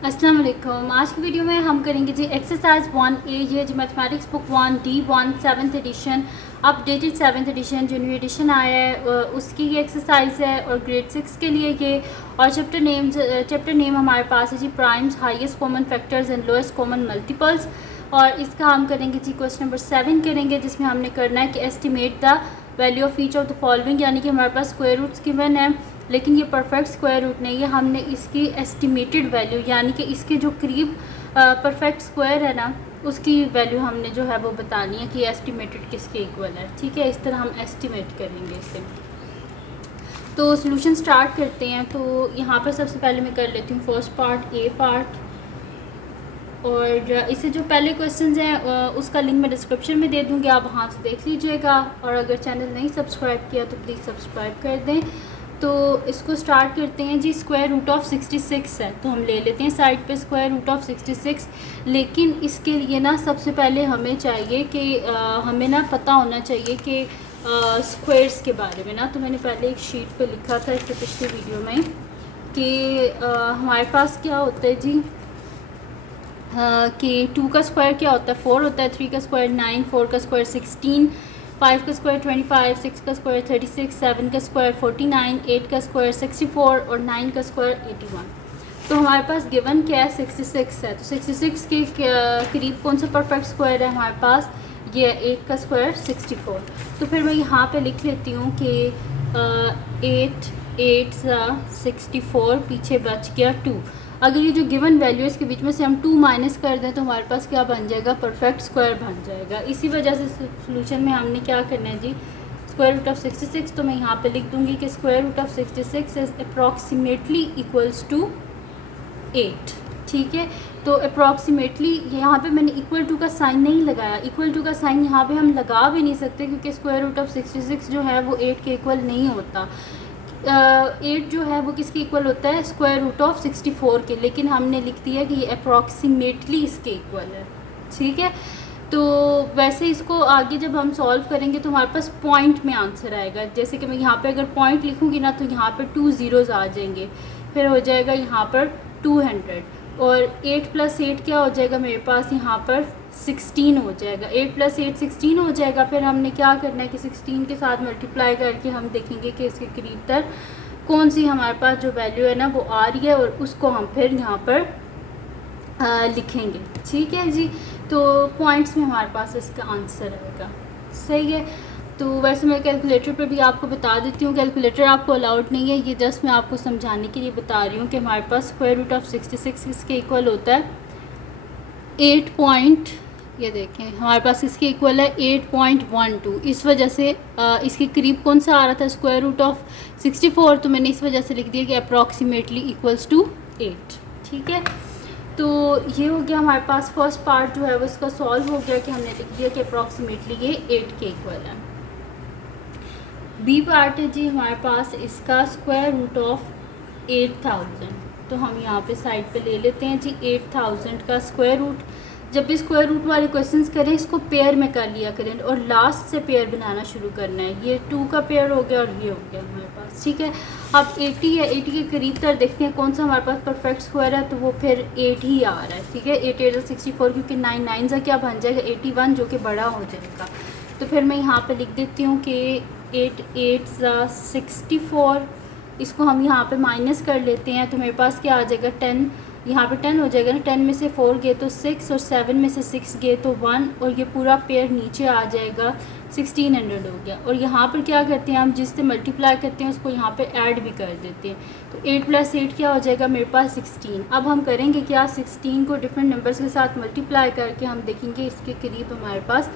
अस्सलाम वालेकुम। आज की वीडियो में हम करेंगे जी एक्सरसाइज 1A, ये जी mathematics book 1 D1 7th edition, updated 7th edition जो न्यू एडिशन आया है उसकी ये एक्सरसाइज है और ग्रेड 6 के लिए ये। और चैप्टर नेम हमारे पास है जी primes, highest common factors and lowest common multiples. और इसका हम करेंगे जी क्वेश्चन नंबर 7 करेंगे, जिसमें हमने करना है कि estimate the value of each of the following, यानी कि हमारे पास स्क्वायर रूट्स गिवन है लेकिन ये परफेक्ट स्क्वायर रूट नहीं है। हमने इसकी एस्टिमेटेड वैल्यू यानी कि इसके जो करीब परफेक्ट स्क्वायर है ना उसकी वैल्यू हमने जो है वो बतानी है कि एस्टिमेटेड किसके इक्वल है। ठीक है, इस तरह हम एस्टिमेट करेंगे इसे। तो सॉल्यूशन स्टार्ट करते हैं। तो यहाँ पर सबसे पहले मैं कर लेती हूँ फर्स्ट पार्ट, ए पार्ट। और इससे जो पहले क्वेश्चंस हैं उसका लिंक मैं डिस्क्रिप्शन में दे दूँगी, आप वहाँ से देख लीजिएगा। और अगर चैनल नहीं सब्सक्राइब किया तो प्लीज़ सब्सक्राइब कर दें। तो इसको स्टार्ट करते हैं जी। स्क्वायर रूट ऑफ 66 है तो हम ले लेते हैं साइड पे स्क्वायर रूट ऑफ 66। लेकिन इसके लिए ना सबसे पहले हमें चाहिए कि हमें ना पता होना चाहिए कि स्क्वायर्स के बारे में ना। तो मैंने पहले एक शीट पे लिखा था इससे पिछली वीडियो में कि हमारे पास क्या होता है जी कि 2 का स्क्वायर क्या होता है 4 होता है, 3 का स्क्वायर 9, 4 का स्क्वायर 16, 5 का स्क्वायर 25, 6 का स्क्वायर 36, 7 का स्क्वायर 49, 8 का स्क्वायर 64 और 9 का स्क्वायर 81। तो हमारे पास गिवन क्या है 66 है। तो 66 के करीब कौन सा परफेक्ट स्क्वायर है हमारे पास, ये 8 का स्क्वायर 64। तो फिर मैं यहाँ पे लिख लेती हूँ कि 8 8 64, पीछे बच गया 2। अगर ये जो गिवन वैल्यू है इसके बीच में से हम 2 माइनस कर दें तो हमारे पास क्या बन जाएगा, परफेक्ट स्क्वायर बन जाएगा। इसी वजह से सोल्यूशन में हमने क्या करना है जी, स्क्वायर रूट ऑफ 66। तो मैं यहाँ पे लिख दूँगी कि square root of 66 is approximately equals to 8। ठीक है, तो अप्रॉक्सीमेटली यहाँ पे मैंने इक्वल टू का साइन नहीं लगाया। इक्वल टू का साइन यहाँ पे हम लगा भी नहीं सकते क्योंकि स्क्वायर रूट ऑफ 66 जो है वो 8 के इक्वल नहीं होता। 8 जो है वो किसके इक्वल होता है, स्क्वायर रूट ऑफ 64 के। लेकिन हमने लिख दिया कि ये अप्रॉक्सीमेटली इसके इक्वल है। ठीक है, तो वैसे इसको आगे जब हम सॉल्व करेंगे तो हमारे पास पॉइंट में आंसर आएगा। जैसे कि मैं यहाँ पे अगर पॉइंट लिखूँगी ना तो यहाँ पर 2 ज़ीरोज़ आ जाएंगे, फिर हो जाएगा यहाँ पर 200। और 8 + 8 क्या हो जाएगा मेरे पास यहाँ पर 16 हो जाएगा। 8 + 8 16 हो जाएगा। फिर हमने क्या करना है कि 16 के साथ मल्टीप्लाई करके हम देखेंगे कि इसके करीब तक कौन सी हमारे पास जो वैल्यू है ना वो आ रही है, और उसको हम फिर यहाँ पर लिखेंगे। ठीक है जी, तो पॉइंट्स में हमारे पास इसका आंसर आएगा। सही है, तो वैसे मैं कैलकुलेटर पे भी आपको बता देती हूँ, कैलकुलेटर आपको अलाउड नहीं है, ये जस्ट मैं आपको समझाने के लिए बता रही हूँ कि हमारे पास स्क्वायर रूट ऑफ 66 इसके इक्वल होता है 8 पॉइंट, ये देखें हमारे पास इसके इक्वल है 8.12। इस वजह से इसके करीब कौन सा आ रहा था स्क्वायर रूट ऑफ 64, तो मैंने इस वजह से लिख दिया कि अप्रॉक्सीमेटली इक्वल्स टू 8। ठीक है, तो ये हो गया हमारे पास फर्स्ट पार्ट जो है वो इसका सॉल्व हो गया कि हमने लिख दिया कि अप्रॉक्सीमेटली ये 8 के इक्वल है। बी पार्ट है जी हमारे पास इसका स्क्वायर रूट ऑफ 8000। तो हम यहाँ पे साइड पे ले लेते हैं जी 8000 का स्क्वायर रूट। जब भी स्क्वायर रूट वाले क्वेश्चंस करें इसको पेयर में कर लिया करें और लास्ट से पेयर बनाना शुरू करना है। ये 2 का पेयर हो गया और ये हो गया हमारे पास। ठीक है, अब 80 है, 80 के करीब तर देखते हैं कौन सा हमारे पास परफेक्ट स्क्वायर है, तो वो फिर 8 ही आ रहा है। ठीक है, 8 8 64, क्योंकि 9 9 सा क्या बन जाएगा 81, जो कि बड़ा हो जाएगा। तो फिर मैं यहाँ पर लिख देती हूँ कि 8 8 64, इसको हम यहाँ पे माइनस कर लेते हैं तो मेरे पास क्या आ जाएगा 10। यहाँ पे 10 हो जाएगा ना, 10 में से 4 गए तो 6 और 7 में से 6 गए तो 1, और ये पूरा पेयर नीचे आ जाएगा 1600 हो गया। और यहाँ पर क्या करते हैं हम, जिससे मल्टीप्लाई करते हैं उसको यहाँ पे ऐड भी कर देते हैं। तो 8 + 8 क्या हो जाएगा मेरे पास 16। अब हम करेंगे क्या, 16 को डिफरेंट नंबर्स के साथ मल्टीप्लाई करके हम देखेंगे इसके करीब हमारे पास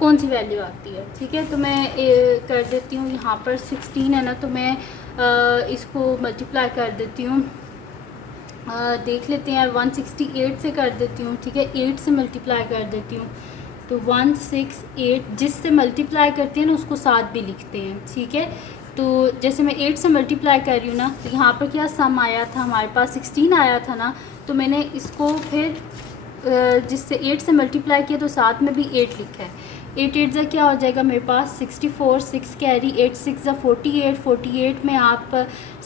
कौन सी वैल्यू आती है। ठीक है, तो मैं कर देती हूँ यहाँ पर 16 है ना, तो मैं इसको मल्टीप्लाई कर देती हूँ। देख लेते हैं 168 से कर देती हूँ। ठीक है, 8 से मल्टीप्लाई कर देती हूँ तो 168, जिससे मल्टीप्लाई करते हैं ना उसको साथ भी लिखते हैं। ठीक है, तो जैसे मैं 8 से मल्टीप्लाई कर रही हूँ ना, तो यहाँ पर क्या सम आया था हमारे पास 16 आया था ना, तो मैंने इसको फिर जिससे 8 से मल्टीप्लाई किया तो साथ में भी 8 लिखा है। 8 8 ज़ा क्या हो जाएगा मेरे पास 64, 6 कैरी, 8 6 ज़ा 48, 48 में आप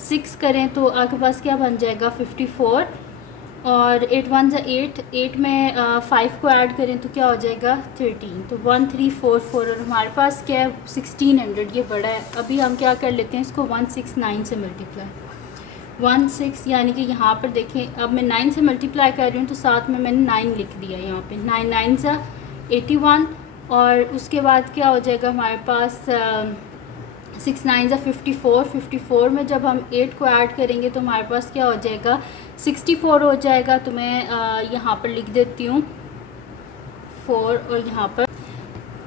6 करें तो आपके पास क्या बन जाएगा 54 और 8 1 ज़ा 8, 8 में 5 को ऐड करें तो क्या हो जाएगा 13, तो 1344 और हमारे पास क्या है 1600, ये बड़ा है। अभी हम क्या कर लेते हैं इसको 169 से मल्टीप्लाई 16, यानी कि यहाँ पर देखें अब मैं 9 से मल्टीप्लाई कर रही हूँ तो साथ में मैंने 9 लिख दिया यहाँ पे, 9 9 ज़ा 81 और उसके बाद क्या हो जाएगा हमारे पास 6 9 ज़ा 54, 54 में जब हम 8 को ऐड करेंगे तो हमारे पास क्या हो जाएगा 64 हो जाएगा। तो मैं यहाँ पर लिख देती हूँ 4 और यहाँ पर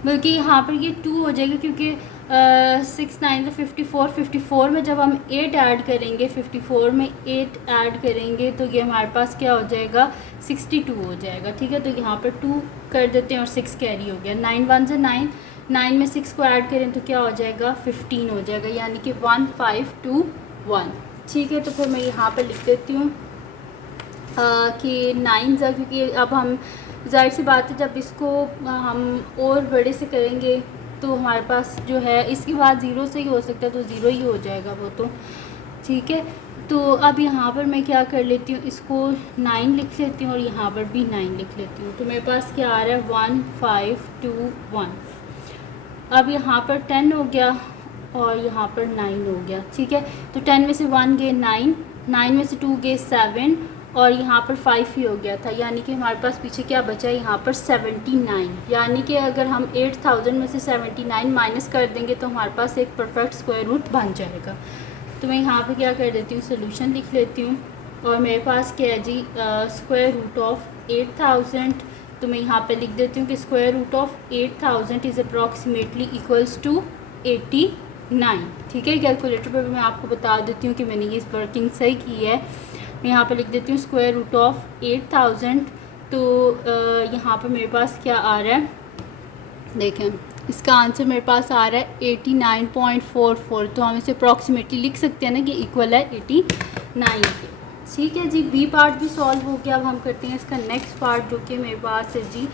बल्कि यहाँ पर ये 2 हो जाएगा क्योंकि 6 9 ज़ा 54, 54 में जब हम 8 ऐड करेंगे, 54 में 8 ऐड करेंगे तो ये हमारे पास क्या हो जाएगा 62 हो जाएगा। ठीक है, तो यहाँ पर 2 कर देते हैं और 6 कैरी हो गया। 9 1 ज़ा 9, 9 में 6 को ऐड करें तो क्या हो जाएगा 15 हो जाएगा, यानी कि 1521। ठीक है, तो फिर मैं यहाँ पर लिख देती हूँ कि 9 ज़ा, क्योंकि अब हम जाहिर सी बात है जब इसको हम और बड़े से करेंगे तो हमारे पास जो है इसके बाद 0 से ही हो सकता है, तो 0 ही हो जाएगा वो तो। ठीक है, तो अब यहाँ पर मैं क्या कर लेती हूँ, इसको 9 लिख लेती हूँ और यहाँ पर भी 9 लिख लेती हूँ। तो मेरे पास क्या आ रहा है 1521। अब यहाँ पर 10 हो गया और यहाँ पर 9 हो गया। ठीक है, तो 10 में से 1 गए 9, 9 में से 2 गए 7 और यहाँ पर 5 ही हो गया था, यानी कि हमारे पास पीछे क्या बचा है यहाँ पर 79। यानी कि अगर हम 8000 में से 79 माइनस कर देंगे तो हमारे पास एक परफेक्ट स्क्वायर रूट बन जाएगा। तो मैं यहाँ पे क्या कर देती हूँ, सोल्यूशन लिख लेती हूँ और मेरे पास क्या है जी स्क्वायर रूट ऑफ 8000। तो मैं यहाँ पे लिख देती हूँ कि square root of 8000 is approximately equals to 89। ठीक है, कैलकुलेटर पर मैं आपको बता देती हूँ कि मैंने ये वर्किंग सही की है। मैं यहाँ पे लिख देती हूँ स्क्वायर रूट ऑफ 8000। तो यहाँ पर मेरे पास क्या आ रहा है, देखें इसका आंसर मेरे पास आ रहा है 89.44। तो हम इसे अप्रॉक्सीमेटली लिख सकते हैं ना कि इक्वल है 89 के। ठीक है जी, बी पार्ट भी सॉल्व हो गया। अब हम करते हैं इसका नेक्स्ट पार्ट जो कि मेरे पास है जी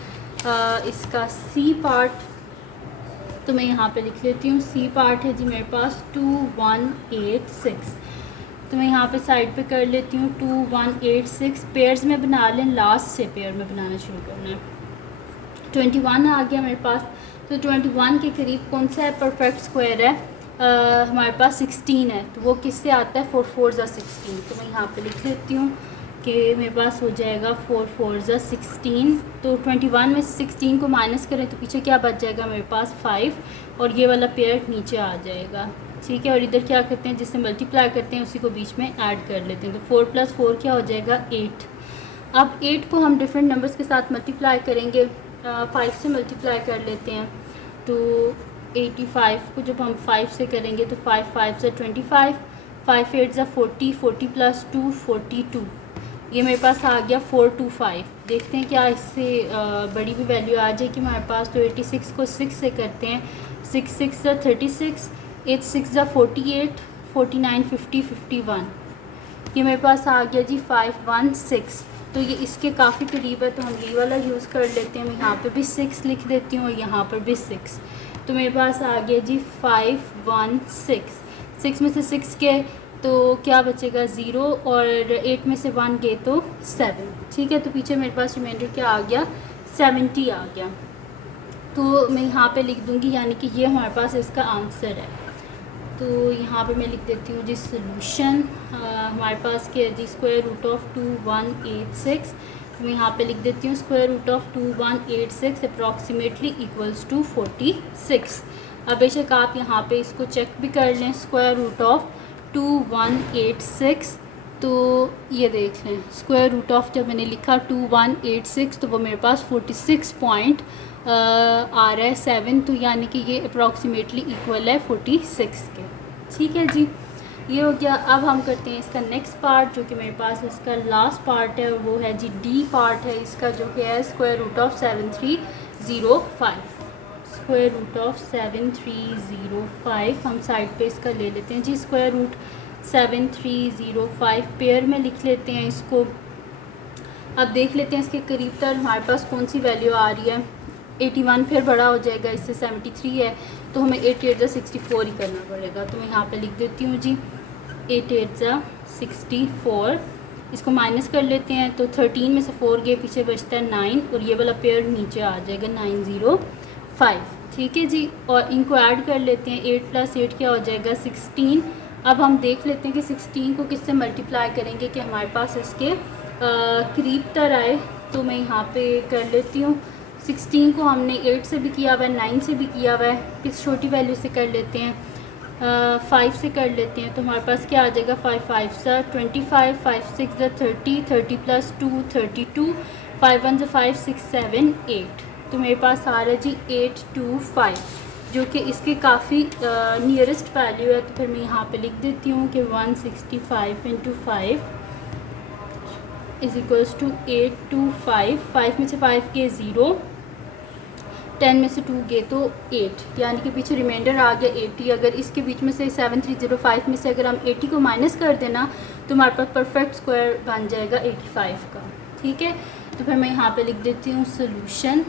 इसका सी पार्ट। तो मैं यहाँ पे लिख लेती हूँ सी पार्ट है जी मेरे पास 2186। तो मैं यहाँ पे साइड पे कर लेती हूँ 2186। पेयर्स में बना लें, लास्ट से पेयर में बनाना शुरू करना है। 21 आ गया मेरे पास। तो 21 के करीब कौन सा है परफेक्ट स्क्वायर है, हमारे पास 16 है। तो वो किससे आता है 4 4 ज़ा 16। तो मैं यहाँ पे लिख लेती हूँ कि मेरे पास हो जाएगा 4 4 ज़ा 16। तो 21 में से 16 को माइनस करें तो पीछे क्या बच जाएगा मेरे पास 5 और ये वाला पेयर नीचे आ जाएगा। ठीक है, और इधर क्या करते हैं जिससे मल्टीप्लाई करते हैं उसी को बीच में ऐड कर लेते हैं। तो 4 + 4 क्या हो जाएगा 8। अब 8 को हम डिफरेंट नंबर्स के साथ मल्टीप्लाई करेंगे, 5 से मल्टीप्लाई कर लेते हैं। तो 85 को जब हम 5 से करेंगे तो 5 5 ज़ा 25, 5 8 ज़ा 40, 40 + 2 42। ये मेरे पास आ गया 425। देखते हैं क्या इससे बड़ी भी वैल्यू आ जाएगी हमारे पास। तो 86 को 6 से करते हैं, 6 6 ज़ा 36, 8 6 ज़ा 48, 49 50 51। ये मेरे पास आ गया जी 516। तो ये इसके काफ़ी करीब है, तो हम ये वाला यूज़ कर लेते हैं। मैं यहाँ पे भी 6 लिख देती हूँ और यहाँ पर भी 6। तो मेरे पास आ गया जी 516। 6 में से 6 के तो क्या बचेगा 0 और 8 में से 1 गए तो 7। ठीक है, तो पीछे मेरे पास रिमाइंडर क्या आ गया 70 आ गया। तो मैं यहाँ पे लिख दूँगी, यानी कि ये हमारे पास इसका आंसर है। तो यहाँ पे मैं लिख देती हूँ जी सोल्यूशन। हमारे पास क्या है जी स्क्वायर रूट ऑफ 2186। तो मैं यहाँ पे लिख देती हूँ square root of 2186 approximately equals to 46। अब बेशक आप यहाँ पे इसको चेक भी कर लें, स्क्वायर रूट ऑफ 2186। तो ये देख लें स्क्वायर रूट ऑफ जब मैंने लिखा 2186 तो वो मेरे पास 46 पॉइंट आ रहा है 7। तो यानी कि ये अप्रॉक्सीमेटली इक्वल है 46 के। ठीक है जी, ये हो गया। अब हम करते हैं इसका नेक्स्ट पार्ट जो कि मेरे पास इसका लास्ट पार्ट है, वो है जी डी पार्ट है इसका, जो कि है square root of 7305। Square root of 7305 हम साइड पे इसका ले लेते हैं जी। स्क्वायर रूट 7305 पेयर में लिख लेते हैं इसको। अब देख लेते हैं इसके करीब तर हमारे पास कौन सी वैल्यू आ रही है। 81 फिर बड़ा हो जाएगा, इससे 73 है तो हमें 8 8 ज़ा 64 ही करना पड़ेगा। तो मैं यहाँ पे लिख देती हूँ जी 8 8 ज़ा 64। इसको माइनस कर लेते हैं तो 13 में से 4 गए, पीछे बचता है 9 और ये वाला पेयर नीचे आ जाएगा 905। ठीक है जी, और इनको ऐड कर लेते हैं। 8 + 8 क्या हो जाएगा 16। अब हम देख लेते हैं कि 16 को किससे मल्टीप्लाई करेंगे कि हमारे पास इसके करीब तर आए। तो मैं यहाँ पे कर लेती हूँ। 16 को हमने 8 से भी किया हुआ है, 9 से भी किया हुआ है, किस छोटी वैल्यू से कर लेते हैं 5 से कर लेते हैं। तो हमारे पास क्या आ जाएगा 5 5 सा 25, 5 6 ज़ा 30, 30 + 2 32, 5 1 ज़ा 5 6 7 8। तो मेरे पास आ रहा है जी 825, जो कि इसके काफ़ी नियरेस्ट वैल्यू है। तो फिर मैं यहाँ पे लिख देती हूँ कि 165 × 5 = 825। 5 में से 5 के 0, 10 में से 2 गए तो 8, यानी कि पीछे रिमाइंडर आ गया 80। अगर इसके बीच में से 7305 में से अगर हम 80 को माइनस कर देना तो हमारे पास परफेक्ट स्क्वायर बन जाएगा 85 का। ठीक है, तो फिर मैं यहाँ पे लिख देती हूँ सोल्यूशन।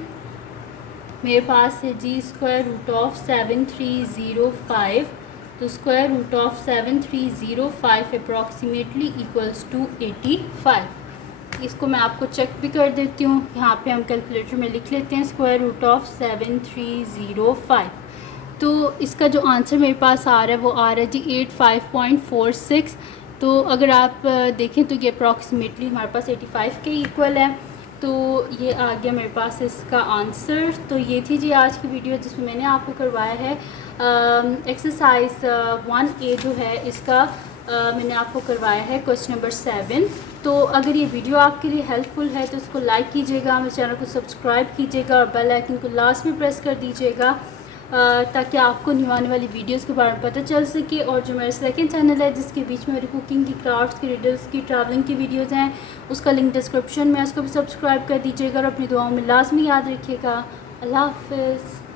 मेरे पास है जी √of 7305। तो √of 7305 अप्रॉक्सीमेटली = 85। इसको मैं आपको चेक भी कर देती हूँ। यहाँ पे हम कैलकुलेटर में लिख लेते हैं √of 7305। तो इसका जो आंसर मेरे पास आ रहा है वो आ रहा है जी 85.46। तो अगर आप देखें तो ये अप्रॉक्सीमेटली हमारे पास 85 के इक्वल है। तो ये आ गया मेरे पास इसका आंसर। तो ये थी जी आज की वीडियो जिसमें मैंने आपको करवाया है एक्सरसाइज 1A जो है इसका मैंने आपको करवाया है क्वेश्चन नंबर 7। तो अगर ये वीडियो आपके लिए हेल्पफुल है तो इसको लाइक कीजिएगा, मेरे चैनल को सब्सक्राइब कीजिएगा और बेल आइकन को लास्ट में प्रेस कर दीजिएगा ताकि आपको न्यू आने वाली वीडियोस के बारे में पता चल सके। और जो मेरा सेकंड चैनल है जिसके बीच में मेरी कुकिंग की, क्राफ्ट्स की, रिडल्स की, ट्रैवलिंग की वीडियोस हैं, उसका लिंक डिस्क्रिप्शन में, उसको भी सब्सक्राइब कर दीजिएगा और अपनी दुआओं में लाजमी याद रखिएगा। अल्लाह हाफ़िज़।